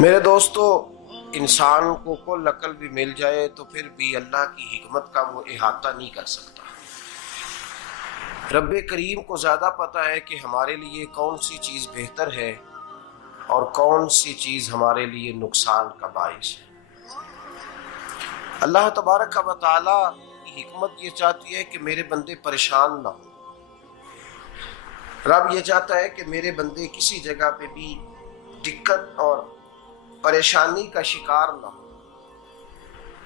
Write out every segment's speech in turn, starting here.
मेरे दोस्तों, इंसान को कुल अकल भी मिल जाए तो फिर भी अल्लाह की हिकमत का वो इहाता नहीं कर सकता। रब्बे करीम को ज़्यादा पता है कि हमारे लिए कौन सी चीज़ बेहतर है और कौन सी चीज़ हमारे लिए नुकसान का बाइस है। अल्लाह तबारक व तआला की हिकमत ये चाहती है कि मेरे बंदे परेशान ना हो। रब ये चाहता है कि मेरे बंदे किसी जगह पे भी दिक्कत और परेशानी का शिकार ना हो।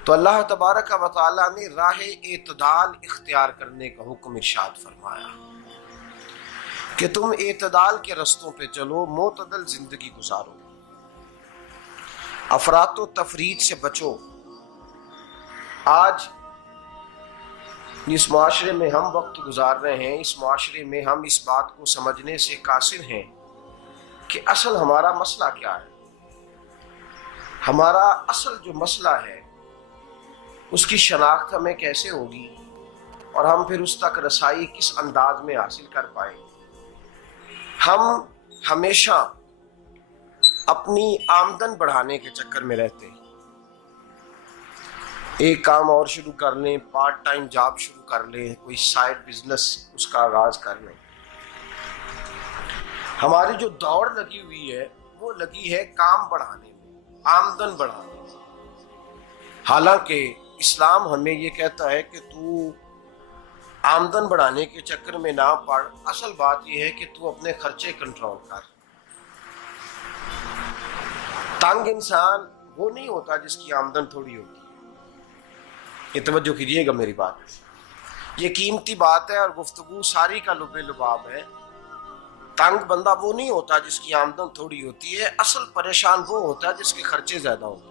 तो अल्लाह तबारक व तआला ने राह एतदाल इख्तियार करने का हुक्म इरशाद फरमाया कि तुम एतदाल के रस्तों पे चलो, मोतदल जिंदगी गुजारो, अफरातो तफरीद से बचो। आज जिस माशरे में हम वक्त गुजार रहे हैं, इस माशरे में हम इस बात को समझने से कासिर हैं कि असल हमारा मसला क्या है। हमारा असल जो मसला है उसकी शनाख्त हमें कैसे होगी और हम फिर उस तक रसाई किस अंदाज में हासिल कर पाए। हम हमेशा अपनी आमदन बढ़ाने के चक्कर में रहते हैं। एक काम और शुरू कर लें, पार्ट टाइम जॉब शुरू कर लें, कोई साइड बिजनेस उसका आगाज कर लें। हमारी जो दौड़ लगी हुई है वो लगी है काम बढ़ाने में, आमदन बढ़ाने में। हालांकि इस्लाम हमें ये कहता है कि तू आमदन बढ़ाने के चक्कर में ना पड़। असल बात यह है कि तू अपने खर्चे कंट्रोल कर। तंग इंसान वो नहीं होता जिसकी आमदन थोड़ी होती है। ये तवज्जो कीजिएगा मेरी बात, ये कीमती बात है और गुफ्तगू सारी का लुबे लुबाब है। तंग बंदा वो नहीं होता जिसकी आमदन थोड़ी होती है। असल परेशान वो होता है जिसके खर्चे ज्यादा होते हैं।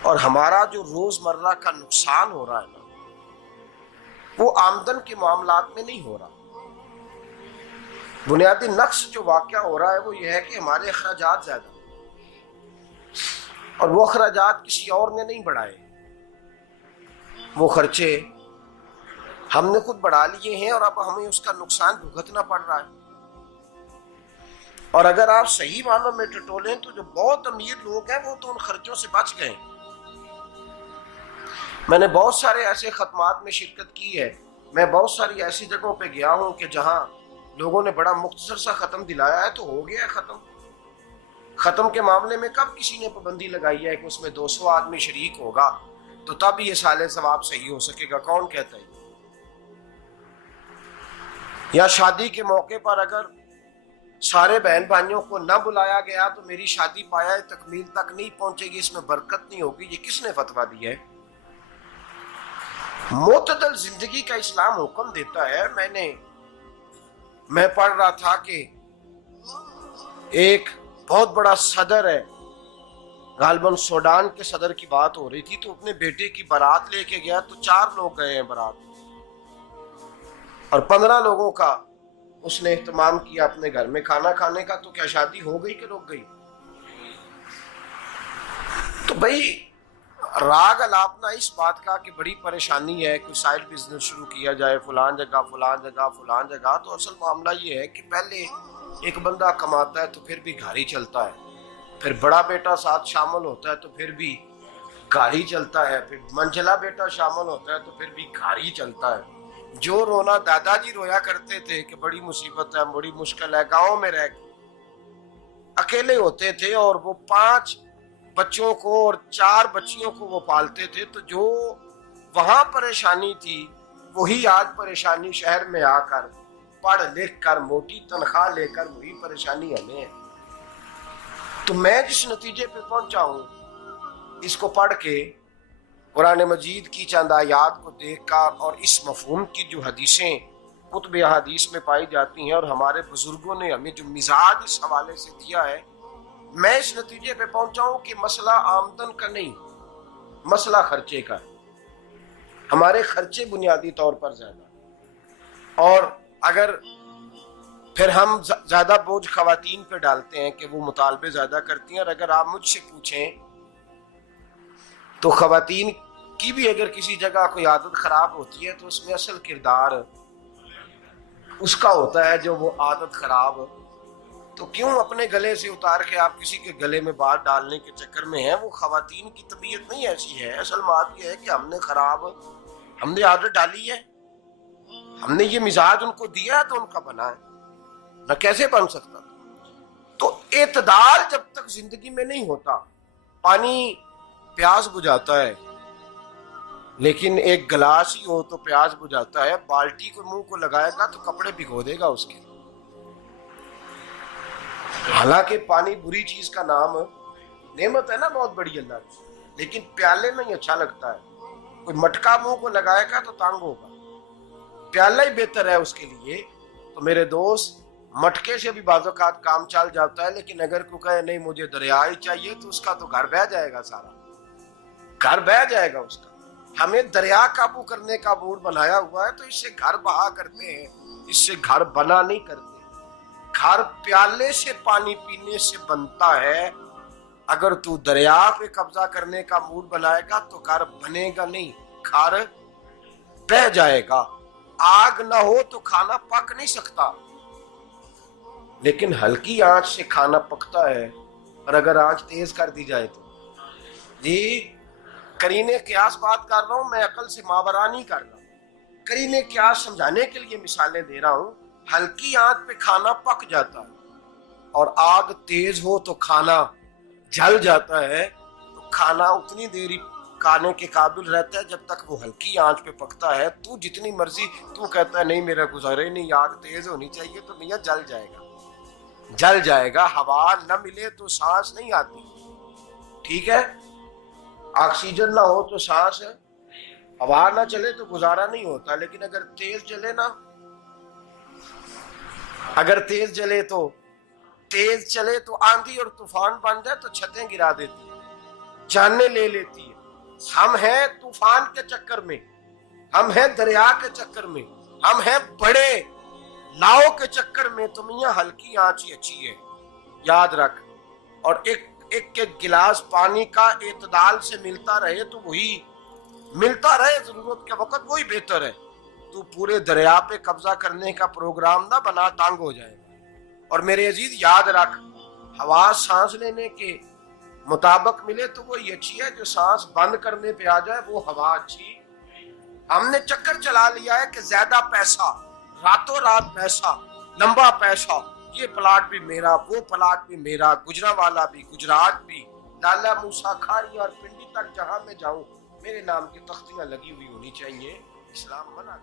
और हमारा जो रोजमर्रा का नुकसान हो रहा है ना, वो आमदन के मामलात में नहीं हो रहा। बुनियादी नक्श जो वाक़या हो रहा है वो ये है कि हमारे अखराजात ज्यादा, और वो अखराजात किसी और ने नहीं बढ़ाए। वो खर्चे हमने खुद बढ़ा लिए हैं और अब हमें उसका नुकसान भुगतना पड़ रहा है। और अगर आप सही मानों में टटोलें तो जो बहुत अमीर लोग हैं वो तो उन खर्चों से बच गए। मैंने बहुत सारे ऐसे खत्मात में शिरकत की है। मैं बहुत सारी ऐसी जगहों पे गया हूं कि जहां लोगों ने बड़ा मुख्तसर सा खत्म दिलाया है तो हो गया है खत्म। खत्म के मामले में कब किसी ने पाबंदी लगाई है कि उसमें 200 आदमी शरीक होगा तो तब ये साले सवाब सही हो सकेगा? कौन कहता है? या शादी के मौके पर अगर सारे बहन भाइयों को न बुलाया गया तो मेरी शादी पाया तकमील तक नहीं पहुंचेगी, इसमें बरकत नहीं होगी। ये किसने फतवा दिया है? मोतदल जिंदगी का इस्लाम हुक्म देता है। मैं पढ़ रहा था कि एक बहुत बड़ा सदर है, गालबन सूडान के सदर की बात हो रही थी, तो अपने बेटे की बारात लेके गया तो 4 लोग गए हैं बारात, और 15 लोगों का उसने एहतमाम किया अपने घर में खाना खाने का। तो क्या शादी हो गई कि रुक गई? तो भाई राग अलापना इस बात का कि बड़ी परेशानी है, कोई साइड बिजनेस शुरू किया जाए फलान जगह फलान जगह फलान जगह। तो असल मामला ये है कि पहले एक बंदा कमाता है तो फिर भी घर ही चलता है, फिर बड़ा बेटा साथ शामिल होता है तो फिर भी घर ही चलता है, फिर मंझला बेटा शामिल होता है तो फिर भी घर ही चलता है। जो रोना दादाजी रोया करते थे कि बड़ी मुसीबत है, बड़ी मुश्किल है, गाँव में रह अकेले होते थे और वो 5 बच्चों को और 4 बच्चियों को वो पालते थे, तो जो वहां परेशानी थी वही आज परेशानी शहर में आकर पढ़ लिख कर मोटी तनख्वाह लेकर वही परेशानी हमें है। तो मैं जिस नतीजे पे पहुंचा हूं इसको पढ़ के, कुरान मजीद की चंद आयात को देखकर और इस मफहूम की जो हदीसें कुतुब हदीस में पाई जाती हैं और हमारे बुजुर्गों ने हमें जो मिजाज इस हवाले से दिया है, मैं इस नतीजे पे पहुंचा हूं कि मसला आमदन का नहीं, मसला खर्चे का है। हमारे खर्चे बुनियादी तौर पर ज्यादा, और अगर फिर हम ज्यादा बोझ खवातीन पे डालते हैं कि वो मुतालबे ज्यादा करती हैं। और अगर आप मुझसे पूछें तो खवातीन की भी अगर किसी जगह कोई आदत खराब होती है तो उसमें असल किरदार उसका होता है जो वो आदत खराब तो क्यों अपने गले से उतार के आप किसी के गले में बात डालने के चक्कर में है? वो खवातीन की तबीयत नहीं ऐसी है। असल बात यह है कि हमने आदत डाली है, हमने ये मिजाज उनको दिया है तो उनका बना है, न कैसे बन सकता। तो एतदाल जब तक जिंदगी में नहीं होता, पानी प्यास बुझाता है, लेकिन एक गिलास ही हो तो प्यास बुझाता है। बाल्टी को मुंह को लगाएगा तो कपड़े भिगो देगा उसके। हालांकि पानी बुरी चीज का नाम नेमत है ना, बहुत बड़ी अल्लाह की, लेकिन प्याले में ही अच्छा लगता है। कोई मटका मुंह को लगाएगा तो तंग होगा, प्याला ही बेहतर है उसके लिए। तो मेरे दोस्त, मटके से भी बाज़-औक़ात काम चल जाता है, लेकिन अगर कोई कहे नहीं मुझे दरिया ही चाहिए तो उसका तो घर बह जाएगा, सारा घर बह जाएगा उसका। हमें दरिया काबू करने का मूड बनाया हुआ है तो इससे घर बहा करते हैं, इससे घर बना नहीं करते। घर प्याले से पानी पीने से बनता है। अगर तू दरिया पे कब्जा करने का मूड बनाएगा तो घर बनेगा नहीं, घर बह जाएगा। आग ना हो तो खाना पक नहीं सकता, लेकिन हल्की आंच से खाना पकता है। और अगर आंच तेज कर दी जाए तो जी, करीने क्यास बात कर रहा हूं मैं, अकल से मावरा नहीं कर रहा। करीने क्यास समझाने के लिए मिसालें दे रहा हूं। हल्की आंच पे खाना पक जाता है और आग तेज हो तो खाना जल जाता है। तो खाना उतनी देर ही खाने के काबिल रहता है जब तक वो हल्की आंच पे पकता है। तू जितनी मर्जी तू कहता है नहीं मेरा गुजारे नहीं, आग तेज होनी चाहिए, तो मियां जल जाएगा, जल जाएगा। हवा न मिले तो सांस नहीं आती, ठीक है? ऑक्सीजन ना हो तो सांस है, हवा ना चले तो गुजारा नहीं होता। लेकिन अगर तेज जले ना, अगर तेज जले तो तेज चले तो आंधी और तूफान बन जाए तो छतें गिरा देती है, जाने ले लेती है। हम हैं तूफान के चक्कर में, हम हैं दरिया के चक्कर में, हम हैं बड़े नाव के चक्कर में। तो मियां हल्की आंच ही अच्छी है, याद रख। और एक गिलास पानी का एतदाल से मिलता रहे तो वही मिलता रहे, जरूरत के वक्त वही बेहतर है। तू पूरे दरिया पे कब्जा करने का प्रोग्राम ना बना, तंग हो जाएगा। और मेरे अजीज याद रख, हवा सांस लेने के मुताबिक मिले तो वो ये अच्छी है, जो सांस बंद करने पे आ जाए वो हवा अच्छी। हमने चक्कर चला लिया है कि ज्यादा पैसा, रातों रात पैसा, लंबा पैसा, ये प्लाट भी मेरा, वो प्लाट भी मेरा, गुजरांवाला भी, गुजरात भी, लाला मूसा खाड़ी और पिंडी तक जहां मैं जाऊं मेरे नाम की तख्तियां लगी हुई होनी चाहिए। इस्लाम मना